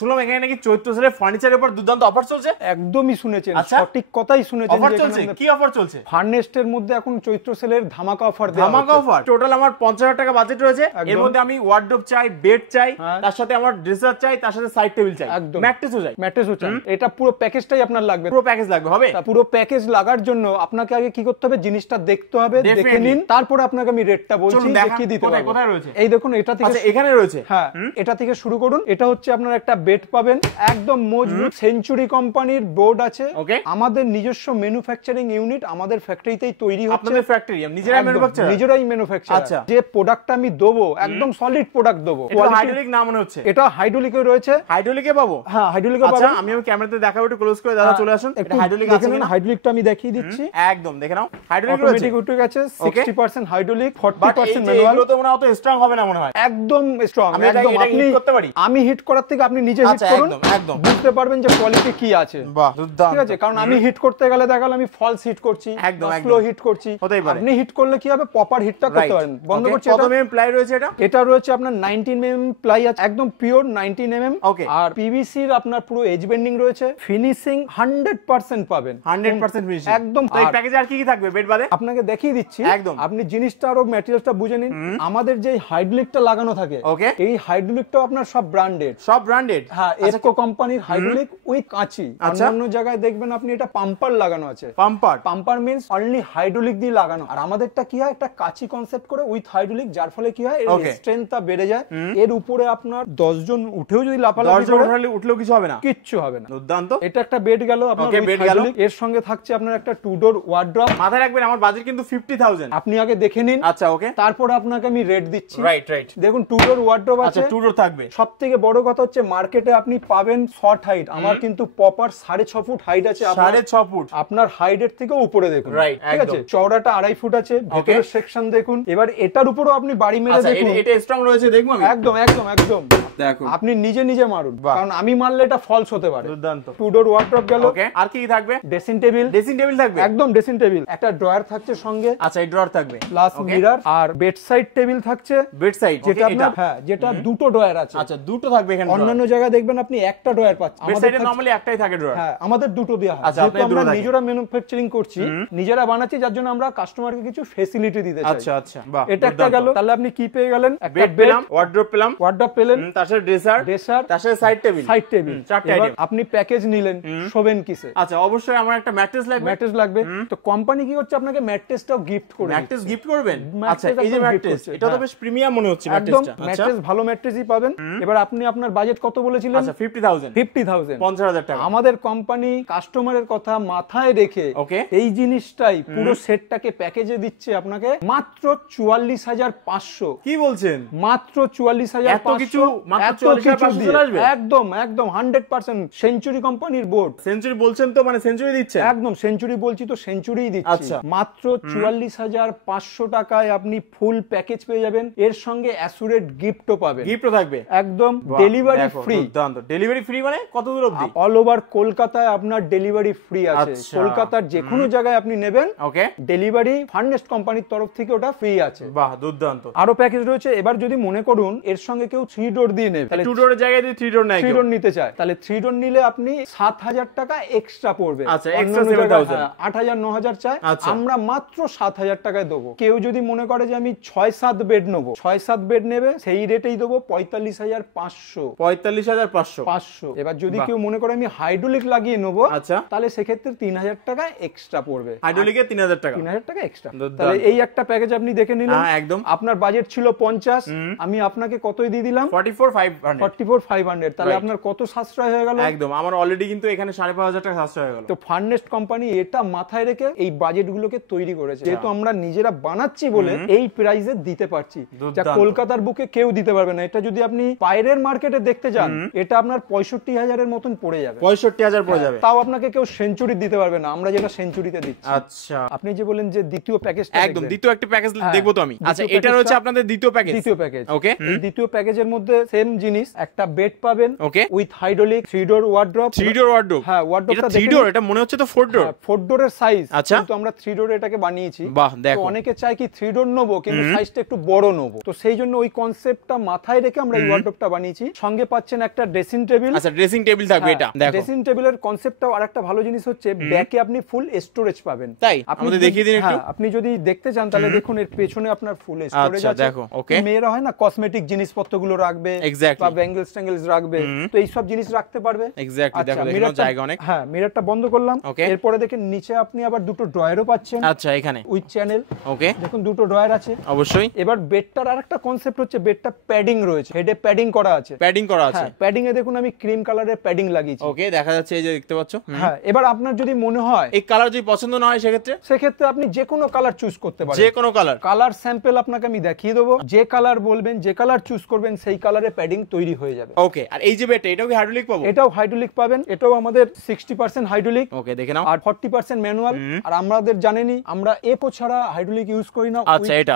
শুনলাম এখানে নাকি চৈত্র সেলে ফার্নিচারের উপর দুর্দান্ত অফার চলছে। একদমই শুনেছেন, সঠিক কথাই শুনেছেন। অফার চলছে, কি অফার চলছে? ফার্নেস্টের মধ্যে এখন চৈত্র সেলের ধামাকা অফার দেওয়া হচ্ছে। ধামাকা অফার। টোটাল আমার 50,000 টাকা বাজেট রয়েছে। এর মধ্যে আমি ওয়ার্ডরোব চাই, বেড চাই, তার সাথে আমার ড্রেসার চাই, তার সাথে সাইড টেবিল চাই, ম্যাট্রেসও চাই। ম্যাট্রেসও চাই। এটা পুরো প্যাকেজটাই আপনার লাগবে। পুরো প্যাকেজ লাগবে। হবে? পুরো প্যাকেজ লাগার জন্য আপনাকে আগে কি করতে হবে, জিনিসটা দেখতে হবে, দেখে নিন, তারপরে আপনাকে আমি রেটটা বলছি কি দিতে পারবো। কোথায় রয়েছে? এই দেখুন, এটা থেকে। আচ্ছা, এখানে রয়েছে। হ্যাঁ, এটা থেকে শুরু করুন। এটা হচ্ছে আপনার একটা বেড পাবেন, একদম মজবুত সেঞ্চুরি কোম্পানির বোর্ড আছে। আমাদের নিজস্ব ম্যানুফ্যাকচারিং ইউনিট, আমাদের ফ্যাক্টরিতেই তৈরি হচ্ছে। আপনাদের ফ্যাক্টরি নিজেরাই ম্যানুফ্যাকচার? নিজেরাই ম্যানুফ্যাকচার। আচ্ছা, যে প্রোডাক্টটা আমি দেবো একদম সলিড প্রোডাক্ট দেবো। এটা হাইড্রোলিক না মনে হচ্ছে? এটা হাইড্রোলিকে রয়েছে। হাইড্রোলিকে পাবো? হ্যাঁ, হাইড্রোলিকে পাবো। আচ্ছা, আমি ক্যামেরাতে দেখাবো, একটু ক্লোজ করে দাদা চলে আসুন। এটা হাইড্রোলিক আছে কিনা? হাইড্রোলিকটা আমি দেখিয়ে দিচ্ছি। একদম দেখে নাও। হাইড্রোলিক রয়েছে। অটোমেটিক উঠে গেছে। 60% হাইড্রোলিক, 40% ম্যানুয়াল। এগুলো তো মনে হয় অত স্ট্রং হবে না মনে হয়। একদম স্ট্রং। একদম আপনি হিট করতে পারি। আমি হিট করার থেকে আপনি নিজে হিট করুন, একদম বুঝতে পারবেন যে কোয়ালিটি কি আছে। বাহ, দুর্দান্ত। ঠিক আছে, কারণ আমি হিট করতে গেলে দেখালাম আমি ফলস হিট করছি, একদম স্লো হিট করছি। আপনি হিট করলে কি হবে, প্রপার হিটটা করতে পারেন। বন্ধ করছি। কত এমএম প্লাই রয়েছে এটা? এটা রয়েছে আপনার 19 mm প্লাই আছে, একদম পিওর 19 mm। আর পিভিসি এর আপনার পুরো এজ বেন্ডিং রয়েছে। ফিনিশিং 100% পাবেন। 100% ফিনিশিং একদম। তো এই প্যাকেজে আর কি কি থাকবে বেড বাদে? আপনাকে দেখিয়ে দিচ্ছি। একদম। আপনি জিনিসটা আরো ম্যাটেরিয়ালসটা বুঝে নিন। আমাদের যে হাইড্রোলিকটা লাগানো থাকে, এই হাইড্রোলিকটাও আপনার সব ব্র্যান্ডেড। সব ব্র্যান্ডেড? হ্যাঁ, এসকো কোম্পানির হাইড্রোলিক উইথ কাঁচি। অন্য জায়গায় দেখবেন আপনি এটা পাম্পার লাগানো আছে। পাম্পার মিন্স অনলি হাইড্রোলিক দিয়ে লাগানো। আর আমাদেরটা কি হয়, একটা কাঁচি কনসেপ্ট করে উইথ হাইড্রোলিক, যার ফলে কি হয়, এর স্ট্রেংথটা বেড়ে যায়। এর উপরে আপনার 10 জন উঠেও যদি লাফালাফি করে, উঠলেও কিছু হবে না, কিচ্ছু হবে না। দুর্দান্ত। এটা একটা বেড গেল আপনার উইথ হাইড্রোলিক। এর সঙ্গে থাকছে আপনার একটা 2 ডোর ওয়ার্ড্রপ। মাথায় রাখবেন আমার বাজেট কিন্তু 50,000। আপনি আগে দেখে নিন। আচ্ছা, ওকে। তারপর আপনাকে আমি রেট দিচ্ছি। রাইট। দেখুন, 2 ডোর ওয়ার্ড্রপ আছে। আচ্ছা, 2 ডোর থাকবে। সবথেকে বড় কথা হচ্ছে মার্কেটে আপনি পাবেন শর্ট হাইট, আমার কিন্তু প্রপার 6.5 ফুট হাইট আছে। 6.5 ফুট আপনার হাইটের থেকে উপরে দেখুন। ঠিক আছে, চওড়াটা 2.5 ফুট আছে। ভিতরের সেকশন দেখুন। এবার এটার উপরও আপনি বাড়ি মেরে দেখুন। এটা স্ট্রং রয়েছে, দেখুন। একদম দেখুন, আপনি নিজে মারুন, কারণ আমি মারলে এটা ফলস হতে পারে। দুর্দান্ত। 2 ডোর ওয়ার্ড্রপ গেল। আর কি থাকবে? ড্রেসিং টেবিল থাকবে। একদম ড্রেসিং টেবিল। একটা ড্রয়ার থাকছে সঙ্গে। আচ্ছা, এই ড্রয়ার থাকবে প্লাস মিরর। আর বেড সাইড টেবিল থাকছে। বেড সাইড যেটা আপনার, হ্যাঁ, যেটা দুটো ড্রয়ার আছে। আচ্ছা, দুটো থাকবে এখানে। অন্যান্য জায়গায় দেখবেন আপনি একটা ড্রয়ার পাচ্ছেন। বেড সাইডে নরমালি একটাই থাকে ড্রয়ার। হ্যাঁ, আমাদের দুটো দেয়া হয়। আচ্ছা, আমরা নিজেরা ম্যানুফ্যাকচারিং করছি, নিজেরা বানাচ্ছি, যার জন্য আমরা কাস্টমারকে কিছু ফ্যাসিলিটি দিতে চাই। আচ্ছা, বাহ। এটা একটা গেল। তাহলে আপনি কি পেয়ে গেলেন? একটা বেড, ওয়ার্ড্রপ পেলেন, তার সাথে ড্রেসার, তার সাথে সাইড টেবিল। চারটে আইটেম। আপনি প্যাকেজ নিলেন, শোবেন কিসে? আচ্ছা, অবশ্যই আমার একটা ম্যাট্রেস লাগবে। তো কোম্পানি কি করছে, আপনাকে ম্যাট্রেসটাও গিফট করবে। ম্যাট্রেস গিফট করবেন? আচ্ছা, এই যে ম্যাট্রেস, এটা তো বেশ প্রিমিয়াম মনে হচ্ছে ম্যাট্রেসটা। ম্যাট্রেস ভালো ম্যাট্রেসই পাবেন। এবার আপনি আপনার বাজেট কত বলেছিলেন? আচ্ছা, 50,000। 50,000 টাকা। আমাদের কোম্পানি কাস্টমারের কথা মাথায় রেখে এই জিনিসটাই পুরো সেটটাকে প্যাকেজে দিচ্ছে আপনাকে মাত্র 44,500। কি বলছেন? মাত্র 44,500। এত কিছু মাত্র 44,500 চলে আসবে? একদম 100% সেঞ্চুরি কোম্পানির বোর্ড। সেঞ্চুরি বলছেন তো, মানে সেঞ্চুরি দিচ্ছেন? একদম সেঞ্চুরি বলছি তো, সেঞ্চুরিই দিচ্ছি। আচ্ছা, মাত্র 44,500 টাকায় আপনি ফুল প্যাকেজ পেয়ে যাবেন। এর সঙ্গে অ্যাসুরেড গিফটও পাবেন। গিফটও থাকবে একদম। Delivery free. ডেলিভারি ফ্রি মানে কত দূর অবধি? অল ওভার কলকাতায় আপনার ডেলিভারি ফ্রি আছে। কলকাতার যে কোনো জায়গায় আপনি নেবেন, ডেলিভারি ফার্নেস্ট কোম্পানির তরফ থেকে ওটা ফ্রি আছে। বাহ, দুর্দান্ত। আরো প্যাকেজ রয়েছে। এবার যদি মনে করুন এর সঙ্গে কেউ 3 ডোর দিয়ে নেবে, তাহলে 2 ডোরের জায়গায় যদি 3 ডোর নাই, 3 ডোর নিতে চায়, তাহলে 3 ডোর নিলে আপনি 7,000 টাকা এক্সট্রা পড়বে। আচ্ছা, এক্সট্রা 7,000। 8,000 9,000 চাই, আমরা মাত্র 7,000 টাকায় দেবো। কেউ যদি মনে করে যে আমি 6-7 বেড নেবো, 6-7 বেড নেবে, সেই রেটেই দেবো 45,500। 45,500। এবার যদি কেউ মনে করে আমি হাইড্রোলিক লাগিয়ে নেবো, তাহলে সেক্ষেত্রে 3,000 টাকা এক্সট্রা পড়বে। হাইড্রোলিকে 3,000 টাকা। 3,000 টাকা এক্সট্রা। তাহলে এই একটা প্যাকেজ আপনি দেখে নিলেন। একদম। আপনার বাজেট ছিল 50, আমি আপনাকে কতই দিয়ে দিলাম? 44,500। তাহলে আপনার কত সাশ্রয় হয়ে গেল? একদম। আমার অলরেডি কিন্তু এখানে 5,500 টাকা সাশ্রয় হয়ে গেল। তো ফার্নেস্ট কোম্পানি এটা মাথায় রেখে এই বাজেটগুলোকে তৈরি করেছে। যেহেতু আমরা নিজেরা বানাচ্ছি বলে এই প্রাইসে দিতে পারছি, যা কলকাতার বুকে কেউ দিতে পারবে না। এটা যদি আপনি বাইরের মার্কেটে দেখতে যান, এটা আপনার 65,000 এর মতন পড়ে যাবে। 65,000 পড়ে যাবে। তাও আপনাকে কেউ সেঞ্চুরি দিতে পারবে না, আমরা যেটা সেঞ্চুরিতে দিচ্ছি। আচ্ছা, আপনি যে বলেন যে দ্বিতীয় প্যাকেজটা, একদম দ্বিতীয় একটা প্যাকেজ দেখবো তো আমি। আচ্ছা, এটা হচ্ছে আপনাদের দ্বিতীয় প্যাকেজ। ওকে, এই দ্বিতীয় প্যাকেজের মধ্যে সেম জিনিস, একটা বেড পাবেন with hydraulic 3 door wardrobe. 3 door wardrobe? হ্যাঁ, ওয়ার্ড্রপটা 3 ডোর, এটা মনে হচ্ছে তো 4 ডোর। 4 ডোরের সাইজ, আচ্ছা, কিন্তু আমরা 3 ডোর এটাকে বানিয়েছি। বাহ, দেখো অনেকে চায় কি 3 ডোর নেবো কিন্তু সাইজটা একটু বড় নেবো, তো সেই জন্য ওই কনসেপ্টটা মাথায় রেখে আমরা এই ওয়ার্ড্রপটা বানিয়েছি। সঙ্গে পাচ্ছেন একটা ড্রেসিং টেবিল। আচ্ছা, ড্রেসিং টেবিল থাকবে এটা। দেখো ড্রেসিং টেবিলের কনসেপ্টটাও আরেকটা ভালো জিনিস হচ্ছে ব্যাকে আপনি ফুল স্টোরেজ পাবেন। তাই আমাদের দেখিয়ে দিন একটু। আপনি যদি দেখতে চান তাহলে দেখুন এর পেছনে আপনার ফুল স্টোরেজ আছে। দেখো, ওকে। মেয়েরা হয় না কসমেটিক জিনিসপত্রগুলো রাখবে বা ব্যাঙ্গেলস ট্যাঙ্গেলস রাখবে, তো এই সব জিনিস রাখতে পারবে। এক্স্যাক্টলি, দেখো এখানে জায়গা অনেক। হ্যাঁ, মিররটা বন্ধ করলাম। এরপরে দেখেন নিচে আপনি আবার দুটো ড্রয়ারও পাচ্ছেন। আচ্ছা, এখানে উইথ চ্যানেল। ওকে, দেখুন দুটো ড্রয়ার আছে অবশ্যই। এবার বেডটার আরেকটা কনসেপ্ট হচ্ছে বেডটা প্যাডিং রয়েছে, হেডে প্যাডিং করা আছে। প্যাডিং করা আছে? হ্যাঁ, প্যাডিং এ দেখুন আমি ক্রিম কালারের প্যাডিং লাগিয়েছি। ওকে, দেখা যাচ্ছে, এই যে দেখতে পাচ্ছ। হ্যাঁ, এবার আপনার যদি মনে হয় এই কালার যদি পছন্দ না হয় সেক্ষেত্রে আপনি যে কোনো কালার চুজ করতে পারেন। যে কোনো কালার? কালার স্যাম্পল আপনাকে আমি দেখিয়ে দেবো, যে কালার বলবেন, যে কালার চুজ করবেন সেই কালারে প্যাডিং তৈরি হয়ে যাবে। ওকে, আর এই যে বেডটা, এটাও কি হাইড্রোলিক পাবো? এটাও হাইড্রোলিক পাবেন, এটাও আমাদের 60% হাইড্রোলিক। ওকে, দেখে নাও। আর 40% ম্যানুয়াল। আর আমাদের জানেনই আমরা এপো ছাড়া হাইড্রোলিক ইউজ করি না। আচ্ছা, এটা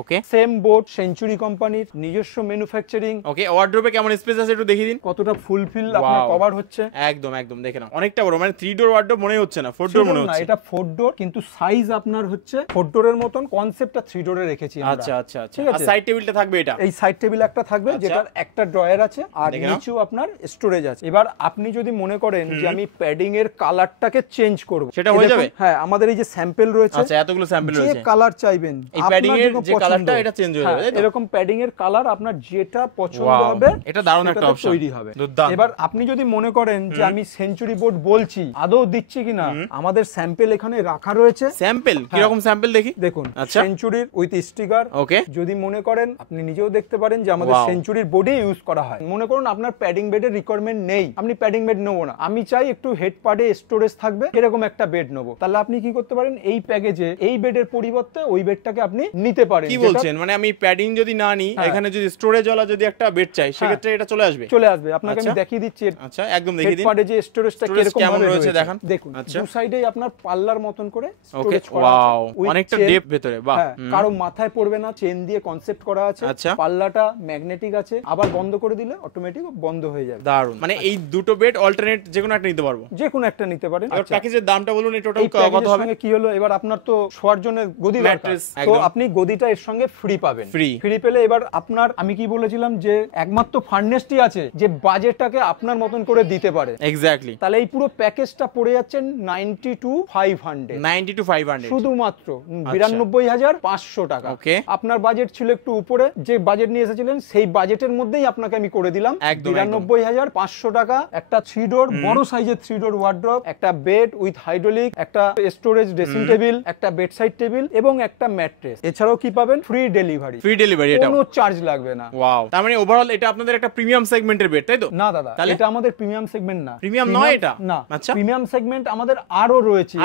ওকে। সেম বোর্ড, সেঞ্চুরি কোম্পানির নিজস্ব ম্যানুফ্যাকচারিং। ওকে, ওয়ার্ড্রোবে কেমন স্পেস আছে একটু দেখিয়ে দিন। কতটা ফুলফিল আপনার কভার হচ্ছে। একদম একদম, দেখে নাও অনেকটা বড়, মানে 3 ডোর ওয়ার্ড্রোব মনে হচ্ছে না, 4 ডোর মনে হচ্ছে। না, এটা 4 ডোর, কিন্তু সাইজ আপনার হচ্ছে 4 ডোরের মতন, কনসেপ্টটা 3 ডোরে রেখেছি আমরা। আচ্ছা আচ্ছা আচ্ছা, আর সাইড টেবিলটা থাকবে এটা? এই সাইড টেবিল একটা থাকবে, যেটার একটা ড্রয়ার আছে আর নিচেও আপনার স্টোরেজ আছে। এবার আপনি যদি মনে করেন যে আমি প্যাডিং এর কালারটাকে চেঞ্জ করব, সেটা হয়ে যাবে। হ্যাঁ, আমাদের এই যে স্যাম্পল রয়েছে। আচ্ছা, এতগুলো স্যাম্পল রয়েছে। যে কালার চাইবেন, এই প্যাডিং এর যে কালারটা এটা চেঞ্জ হয়ে যাবে। এরকম প্যাডিং এর কালার আপনার যেটা পছন্দ হবে এটা দারুণ একটা অপশন তৈরি হবে। এবার আপনি যদি মনে করেন যে আমি সেঞ্চুরি বোর্ড বলছি, আদৌ দিচ্ছি কিনা, আমাদের স্যাম্পল এখানে রাখা রয়েছে। স্যাম্পল কি রকম স্যাম্পল দেখি? দেখুন, সেঞ্চুরির উইথ স্টিকার। ওকে, যদি মনে করেন আপনি নিজেও দেখতে পারেন যে আমাদের সেঞ্চুরির বোর্ডে ইউজ করা হয়। মনে করুন আপনার প্যাডিং বেডের রিকোয়ারমেন্ট নেই, আপনি প্যাডিং বেড নেবো না, আমি চাই একটু হেড পার্টে স্টোরেজ থাকবে, এরকম একটা বেড নেবো, তাহলে আপনি কি করতে পারেন, এই প্যাকেজে এই বেডের পরিবর্তে ওই বেডটাকে আপনি নিতে পারেন। কি বলছেন? মানে আমি প্যাডিং যদি না নিই, এখানে যদি স্টোরেজ ওয়ালা যদি একটা বেড চাই, সেক্ষেত্রে এটা চলে আসবে? চলে আসবে। আপনাকে আমি দেখিয়ে দিচ্ছি। আচ্ছা, একদম দেখিয়ে দিন। হেড পার্টে যে স্টোরেজটা কিরকম কেমন রয়েছে দেখেন। দেখুন, দু সাইডেই আপনার পাল্লার মতন করে স্টোরেজ করা আছে। ওয়াও, অনেকটা ডেপ ভেতরে। বাহ, কারো মাথায় পড়বে না, চেন দিয়ে কনসেপ্ট করা আছে। পাল্লাটা ম্যাগনেটিক আছে, আবার বন্ধ করে দিলে অটোমেটিক বন্ধ হয়ে যাবে। দারুণ। মানে এই দুটো বেড অল্টারনেট যে কোনো একটা নিতে পারবো? যে কোনো একটা নিতে পারেন। এবার প্যাকেজের দামটা বলুন, এই টোটাল কত হবে? কি হলো, এবার আপনার তো শোয়ার জন্য গদি দরকার, তো আপনি গদিটা এর সঙ্গে ফ্রি পাবেন। ফ্রি পেলে এবার আপনার, আমি কি বলেছিলাম যে একমাত্র ফার্নেসটি আছে যে বাজেটটাকে আপনার মতন করে দিতে পারে। এক্স্যাক্টলি। তাহলে এই পুরো প্যাকেজটা পড়ে যাচ্ছে 92,500। 92,500 শুধুমাত্র 92,500 টাকা। ওকে, আপনার বাজেট ছিল একটু উপরে, যে বাজেট নিয়ে এসেছিলেন সেই বাজেটের মধ্যেই আপনাকে আমি করে দিলাম 92,500 টাকা। একটা 3 ডোর বড় সাইজের 3 ডোর ওয়ার্ড্রপ, একটা বেড উইথ হাইড্রোলিক, একটা স্টোরেজ ড্রেসিং টেবিল, একটা বেডসাইড টেবিল এবং একটা ম্যাট্রেস। এছাড়াও কি পাবেন, ফ্রি ডেলিভারি। ফ্রি ডেলিভারি, এটা কোনো চার্জ লাগবে না। ওয়াও, তার মানে ওভারঅল এটা আপনাদের একটা প্রিমিয়াম সেগমেন্টের বেড, তাই তো? না দাদা, এটা আমাদের প্রিমিয়াম সেগমেন্ট না। প্রিমিয়াম নয় এটা? না। আচ্ছা, প্রিমিয়াম সেগমেন্ট আমাদের আরো রয়েছে,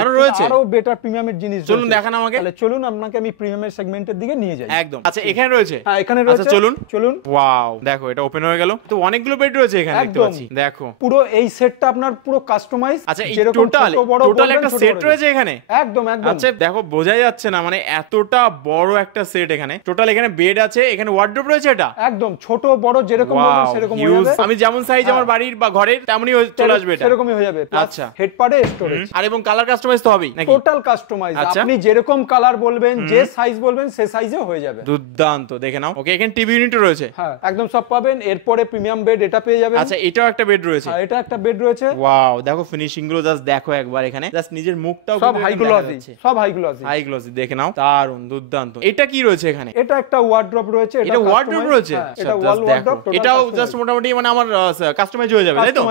আরো বেটার প্রিমিয়ামের জিনিস। চলুন দেখান আমাকে। তাহলে চলুন আপনাকে আমি প্রিমিয়ামের সেগমেন্টের দিকে নিয়ে যাই। একদম। আচ্ছা, এখানে রয়েছে? হ্যাঁ, এখানে রয়েছে। আচ্ছা, চলুন চলুন। ওয়াও, দেখো এটা ওপেন হয়ে গেল, তো অনেকগুলো বেড রয়েছে এখানে দেখতে পাচ্ছি। দেখো পুরো এই সেটটা আপনার পুরো কাস্টমাইজ। আচ্ছা, টোটাল একটা সেট রয়েছে এখানে? একদম একদম। আচ্ছা, দেখো বোঝাই যাচ্ছে না, মানে এতটা বড় একটা সেট এখানে। টোটাল এখানে বেড আছে, এখানে ওয়ার্ড্রপ রয়েছে। এটা একদম ছোট বড় যেরকম বলবেন সেরকম হয়ে যাবে। আমি যেমন সাইজ আমার বাড়ির বা ঘরের তেমনই চলে আসবে, এটা সেরকমই হয়ে যাবে। আচ্ছা, হেড পার্টে স্টোরেজ। আর এবং কালার কাস্টমাইজ তো হবেই নাকি? টোটাল কাস্টমাইজ, আপনি যেরকম কালার বলবেন, যে সাইজ বলবেন সেই সাইজে হয়ে যাবে। দুর্দান্ত, দেখে নাও। ওকে, এখানে টিভি ইউনিটও রয়েছে? হ্যাঁ, একদম সব পাবেন। এরপরে প্রিমিয়াম বেড এটা পেয়ে যাবেন। আচ্ছা, এটাও একটা বেড রয়েছে? হ্যাঁ, এটা একটা বেড রয়েছে। ওয়াও, দেখো ফিনিশিং গুলো জাস্ট দেখো একবার, এখানে জাস্ট নিজের মুখটাও সব হাই গ্লোসি, সব হাই গ্লোসি, হাই গ্লোসি, দেখে নাও। দারুণ, দুর্দান্ত। এটা কি রয়েছে এখানে? এটা একটা ওয়ার্ড্রপ রয়েছে। এটা ওয়ার্ড্রপ রয়েছে? এটা ওয়াল ওয়ার্ড্রপ। এটাও জাস্ট মোটামুটি মানে আমার কাস্টমাইজ হয়ে যাবে, তাই তো?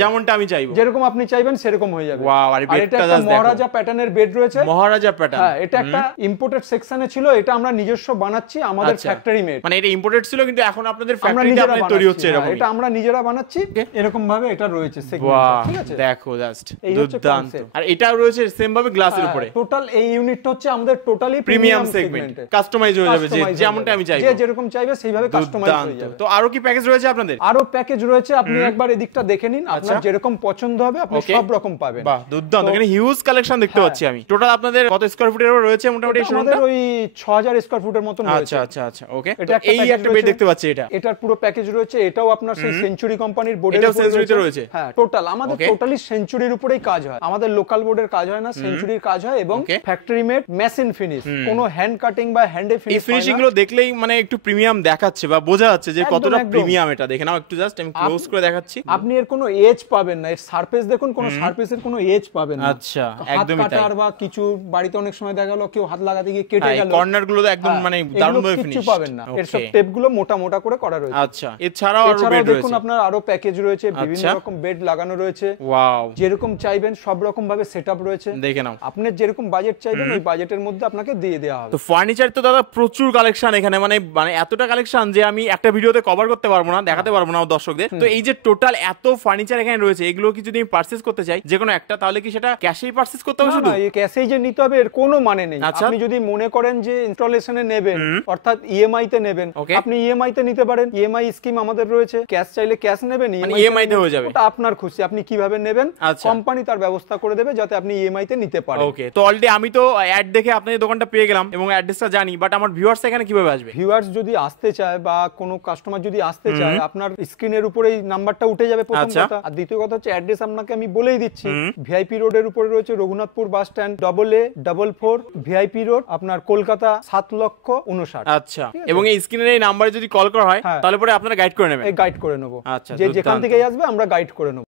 যেমনটা আমি চাইবো, যেরকম আপনি চাইবেন সেরকম হয়ে যাবে। ওয়াও, আর বেডটা জাস্ট দেখো, মহারাজা প্যাটার্নের বেড রয়েছে। মহারাজা প্যাটার্ন। হ্যাঁ, এটা একটা ইম্পোর্টেড সেকশনে ছিল, এটা আমরা নিজস্ব বানাচ্ছি, আমাদের ফ্যাক্টরি মেড। মানে এটা ইম্পোর্টেড ছিল কিন্তু এখন আপনাদের ফ্যাক্টরিতে আপনাদের তৈরি হচ্ছে এরকম? এটা আমরা নিজেরা বানাচ্ছি, এরকম ভাবে এটা রয়েছে সেগমেন্ট। ঠিক আছে, দেখো জাস্ট দুর্দান্ত। আর এটাও রয়েছে সেম ভাবে গ্লাসের উপরে। টোটাল এই ইউনিটটা হচ্ছে আমাদের টোটালি প্রিমিয়াম সেগমেন্ট, কাস্টমাইজ হয়ে যাবে, যেমনটা আমি চাইবো, যে যেরকম চাইবে সেইভাবে কাস্টমাইজ হয়ে যাবে। তো আরো কি প্যাকেজ রয়েছে আপনাদের? আরো প্যাকেজ রয়েছে, আপনি একবার এদিকটা দেখে নিন, আপনার যেরকম পছন্দ হবে আপনি সব রকম পাবেন। বাহ, দুর্দান্ত। এখানে হিউজ কালেকশন দেখতে পাচ্ছি আমি। টোটাল আপনাদের কত স্কয়ার ফুটের রয়েছে মোটামুটি? আমাদের ওই 6000 স্কয়ার ফুটের মতন রয়েছে। আচ্ছা আচ্ছা আচ্ছা, ওকে। এই একটা বেড দেখতে পাচ্ছি, এটার এটার পুরো প্যাকেজ রয়েছে, এটাও আপনার সেই সেঞ্চুরি কোম্পানির বোর্ডের উপরে সেঞ্চুরিতে রয়েছে। হ্যাঁ, টোটাল আমাদের টোটালি সেঞ্চুরির উপরেই কাজ হয়, আমাদের লোকাল বোর্ডের কাজ হয় না, সেঞ্চুরির কাজ হয় এবং ফ্যাক্টরি মেড মেশিন ফিনিশ, কোনো হ্যান্ড কাটিং বা হ্যান্ডে ফিনিশ। এই ফিনিশিং গুলো দেখলেই মানে একটু প্রিমিয়াম দেখাচ্ছে বা বোঝা যাচ্ছে যে কতটা প্রিমিয়াম। এটা দেখে নাও একটু, জাস্ট আমি ক্লোজ করে দেখাচ্ছি। আপনি এর কোনো এজ পাবেন না, এর সারফেস দেখুন, কোনো সারফেসের কোনো এজ পাবেন না। আচ্ছা, একদমই তাই। আর বা কিছু বাড়িতে অনেক সময় দেখা গেল কেউ হাত লাগাতে গিয়ে কেটে গেল, কর্নার গুলো একদম মানে দারুণ ভাবে ফিনিশ, কিছু পাবেন না। এর সব টেপ গুলো মোটা মোটা করে করা রয়েছে। আচ্ছা, এছাড়াও আরো বেড রয়েছে, দেখুন আপনার আরো প্যাকেজ রয়েছে, বিভিন্ন রকম বেড লাগানো রয়েছে। ওয়াও, যেরকম চাইবেন সব রকম ভাবে সেটআপ রয়েছে, দেখে নাও। আপনি যেরকম বাজেট চাইবেন ওই বাজেটের মধ্যে আপনাকে দিয়ে দেওয়া হবে। তো ফার্নিচার তো দাদা প্রচুর কালেকশন এখানে, মানে এতটা কালেকশন যে আমি একটা ভিডিওতে কভার করতে পারবো না, দেখাতে পারবো না দর্শকদের। তো এই যে টোটাল এত ফার্নিচার এখানে রয়েছে, এগুলো কি যদি আমি পারচেজ করতে চাই যে কোনো একটা, তাহলে কি সেটা ক্যাশেই পারচেজ করতে হবে? শুধু এই ক্যাশেই যে নিতে হবে এর কোনো মানে নেই। আপনি যদি মনে করেন যে ইনস্টলেশনে নেবেন, অর্থাৎ ইএমআই তে নেবেন, আপনি ইএমআই তে নিতে পারেন। ইএমআই স্কিম আমাদের রয়েছে, ক্যাশ চাইলে ক্যাশ নেবেন, ইএমআই তে হয়ে যাবে, ওটা আপনার খুশি, আপনি কিভাবে নেবেন কোম্পানি তার ব্যবস্থা করে দেবে যাতে আপনি ইএমআই তে নিতে পারেন। ওকে, তো অলরেডি আমি তো অ্যাড দেখে আপনাদের দোকানটা পেয়ে গেলাম এবং অ্যাড্রেসটা জানি, বাট আমার ভিউয়ার্স এখানে কিভাবে আসবে? ভিউয়ার্স যদি আসতে চায় বা কোনো কাস্টমার যদি আসতে চায়, আপনার স্ক্রিনের উপরে এই নাম্বারটা উঠে যাবে প্রথম কথা। আর দ্বিতীয় কথা হচ্ছে অ্যাড্রেস আপনাকে আমি বলেই দিচ্ছি, ভিআইপি রোডের উপরে রয়েছে Raghunathpur bus stand, AA44 VIP road, আপনার কলকাতা 7,59,000। আচ্ছা, এবং এই স্ক্রিনের এই নাম্বারে যদি কল করা হয় তাহলে পরে আপনারা গাইড করে নেবেন? গাইড করে নেবো, আচ্ছা, যে যেখান থেকে আসবে আমরা গাইড করে নেবো।